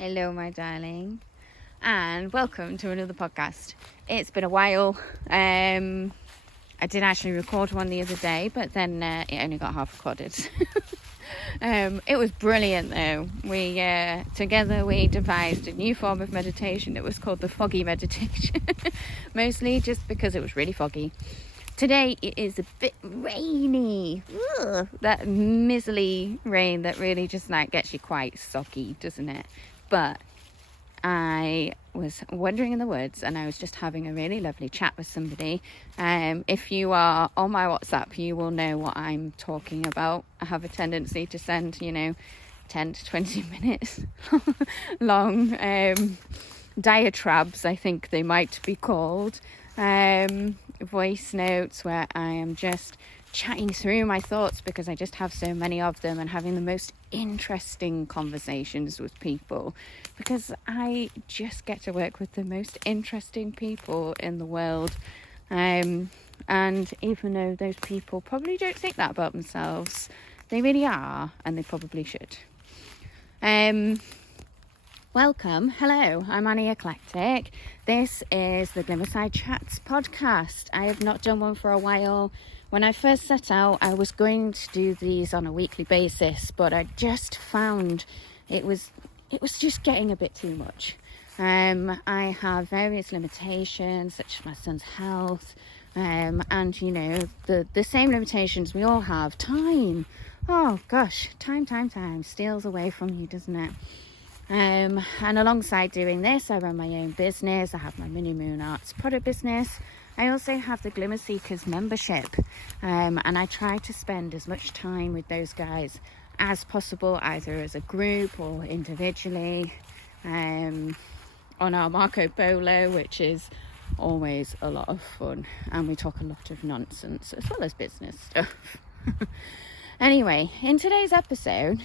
Hello, my darling, and welcome to another podcast. It's been a while. I did actually record one the other day, but then it only got half recorded. It was brilliant though. We together we devised a new form of meditation. It was called the foggy meditation, mostly just because it was really foggy. Today it is a bit rainy. Ugh, that miserly rain that really just gets you quite soggy, doesn't it? But I was wandering in the woods and I was just having a really lovely chat with somebody. If you are on my WhatsApp, you will know what I'm talking about. I have a tendency to send, 10 to 20 minutes long diatribes, I think they might be called. Voice notes where I am just chatting through my thoughts because I just have so many of them, and having the most interesting conversations with people because I just get to work with the most interesting people in the world. And even though those people probably don't think that about themselves, they really are, and they probably should. Welcome. Hello, I'm Annie Eclectic. This is the Glimmerside Chats podcast. I have not done one for a while. When I first set out, I was going to do these on a weekly basis, but I just found it was just getting a bit too much. I have various limitations, such as my son's health, and the same limitations we all have. Time. Oh gosh, time steals away from you, doesn't it? And alongside doing this, I run my own business. I have my Mini Moon Arts product business. I also have the Glimmer Seekers membership, and I try to spend as much time with those guys as possible, either as a group or individually, on our Marco Polo, which is always a lot of fun, and we talk a lot of nonsense as well as business stuff. Anyway, in today's episode,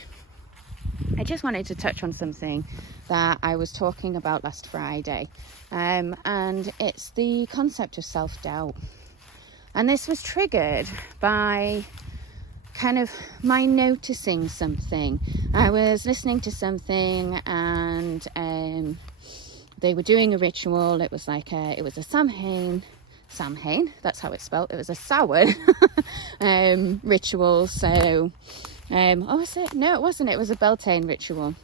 I just wanted to touch on something that I was talking about last Friday, and it's the concept of self-doubt. And this was triggered by kind of my noticing something. I was listening to something and they were doing a ritual. It was it was a Samhain, that's how it's spelled. It was a Samhain ritual. So was it? No, it wasn't. It was a Beltane ritual,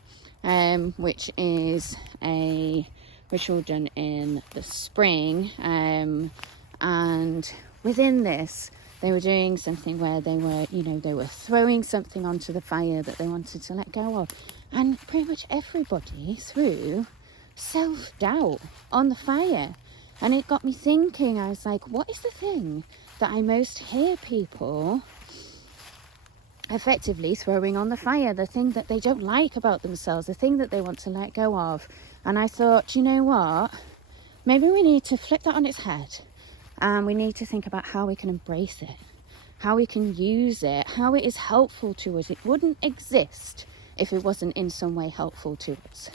which is a ritual done in the spring. And within this, they were doing something where they were throwing something onto the fire that they wanted to let go of. And pretty much everybody threw self-doubt on the fire. And it got me thinking. I was like, what is the thing that I most hear people effectively throwing on the fire, the thing that they don't like about themselves, the thing that they want to let go of? And I thought, you know what, maybe we need to flip that on its head, and we need to think about how we can embrace it, how we can use it, how it is helpful to us. It wouldn't exist if it wasn't in some way helpful to us.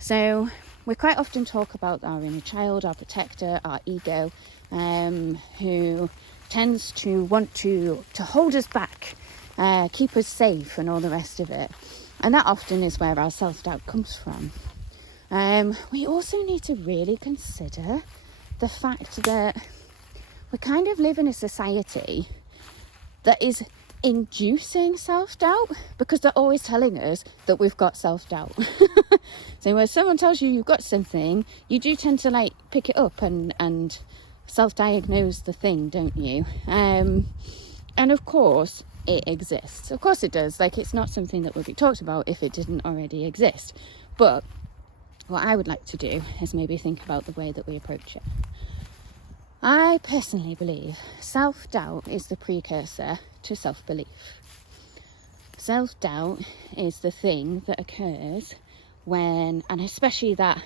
So we quite often talk about our inner child, our protector, our ego, who tends to want to hold us back, keep us safe and all the rest of it. And that often is where our self-doubt comes from. We also need to really consider the fact that we kind of live in a society that is inducing self-doubt, because they're always telling us that we've got self-doubt. So when someone tells you you've got something, you do tend to pick it up and self-diagnose the thing, don't you? And of course it exists. Of course it does. It's not something that would be talked about if it didn't already exist. But what I would like to do is maybe think about the way that we approach it. I personally believe self-doubt is the precursor to self-belief. Self-doubt is the thing that occurs when, and especially that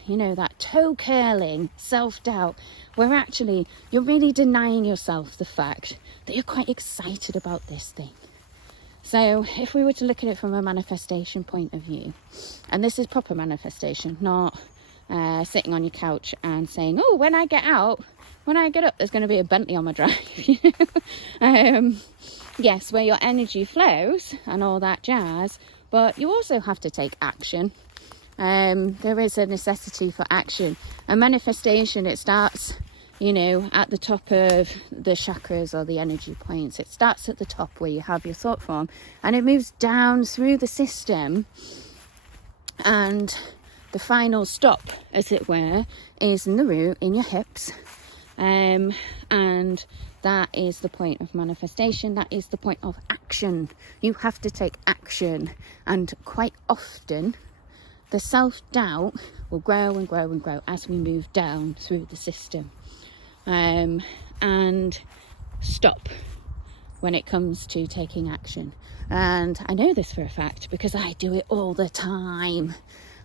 toe curling self-doubt, where actually you're really denying yourself the fact that you're quite excited about this thing. So if we were to look at it from a manifestation point of view, and this is proper manifestation, not sitting on your couch and saying, oh, when I get up, there's going to be a Bentley on my drive. Yes, where your energy flows and all that jazz, but you also have to take action. There is a necessity for action. And manifestation, it starts, at the top of the chakras or the energy points. It starts at the top where you have your thought form, and it moves down through the system. And the final stop, as it were, is in the root, in your hips. And that is the point of manifestation. That is the point of action. You have to take action. And quite often, the self-doubt will grow and grow and grow as we move down through the system. And stop when it comes to taking action. And I know this for a fact because I do it all the time.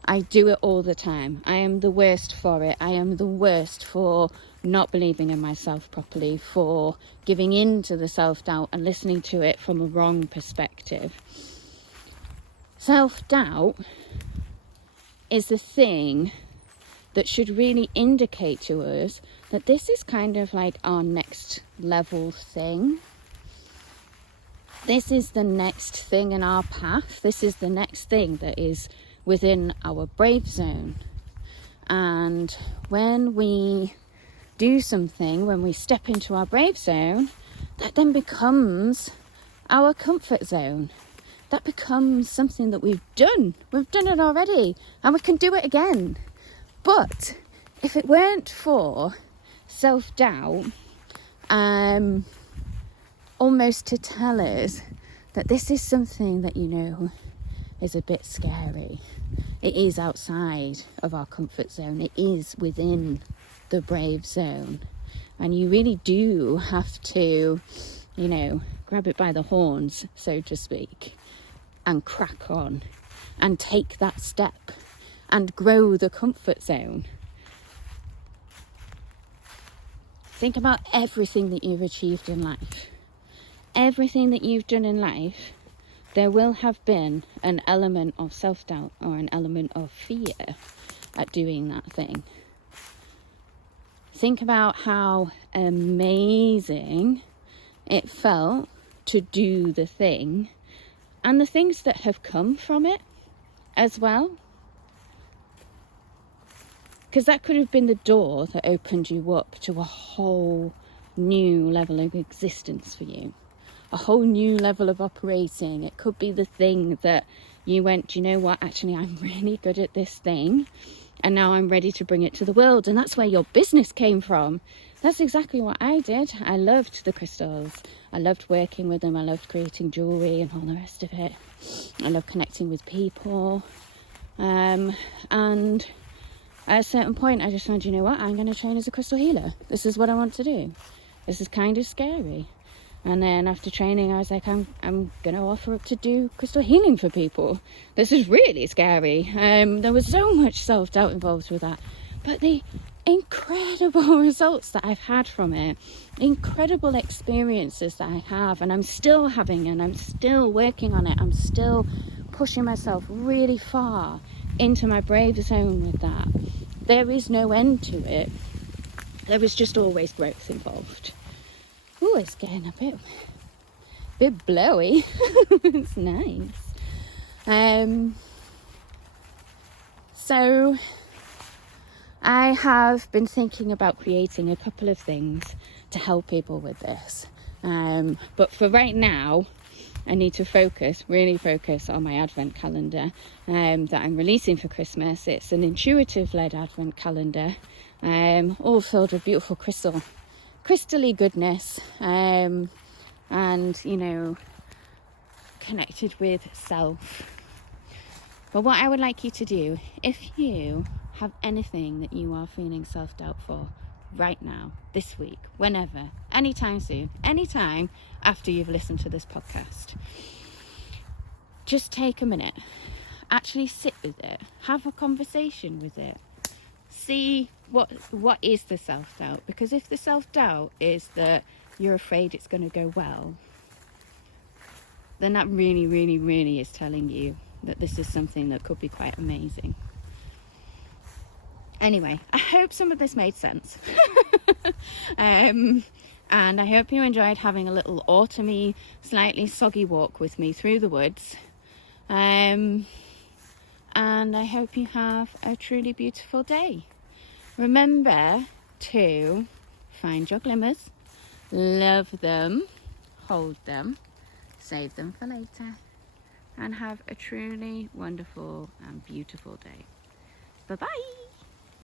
I am the worst for it. I am the worst for not believing in myself properly, for giving in to the self-doubt and listening to it from a wrong perspective. Self-doubt is the thing that should really indicate to us that this is kind of like our next level thing. This is the next thing in our path. This is the next thing that is within our brave zone. And when we do something, when we step into our brave zone, that then becomes our comfort zone. That becomes something that we've done. We've done it already, and we can do it again. But if it weren't for self-doubt, almost to tell us that this is something that, is a bit scary. It is outside of our comfort zone. It is within the brave zone. And you really do have to, grab it by the horns, so to speak, and crack on and take that step and grow the comfort zone. Think about everything that you've achieved in life. Everything that you've done in life, there will have been an element of self-doubt or an element of fear at doing that thing. Think about how amazing it felt to do the thing and the things that have come from it as well. Because that could have been the door that opened you up to a whole new level of existence for you. A whole new level of operating. It could be the thing that you went, do you know what, actually I'm really good at this thing and now I'm ready to bring it to the world. And that's where your business came from. That's exactly what I did. I loved the crystals. I loved working with them. I loved creating jewellery and all the rest of it. I love connecting with people. And at a certain point I just went, you know what, I'm going to train as a crystal healer. This is what I want to do. This is kind of scary. And then after training, I was like, I'm going to offer up to do crystal healing for people. This is really scary. There was so much self-doubt involved with that. But the incredible results that I've had from it, incredible experiences that I have, and I'm still having, and I'm still working on it. I'm still pushing myself really far into my brave zone with that. There is no end to it. There is just always growth involved. Oh, it's getting a bit blowy. It's nice. So I have been thinking about creating a couple of things to help people with this. But for right now, I need to really focus on my advent calendar that I'm releasing for Christmas. It's an intuitive-led advent calendar, all filled with beautiful crystally goodness, and connected with self. But what I would like you to do, if you have anything that you are feeling self-doubt for right now, this week, whenever, anytime soon, anytime after you've listened to this podcast, just take a minute, actually sit with it, have a conversation with it, see what is the self-doubt. Because if the self-doubt is that you're afraid it's going to go well, then that really, really, really is telling you that this is something that could be quite amazing. Anyway, I hope some of this made sense. And I hope you enjoyed having a little autumny, slightly soggy walk with me through the woods. And and I hope you have a truly beautiful day. Remember to find your glimmers, love them, hold them, save them for later, and have a truly wonderful and beautiful day. Bye-bye.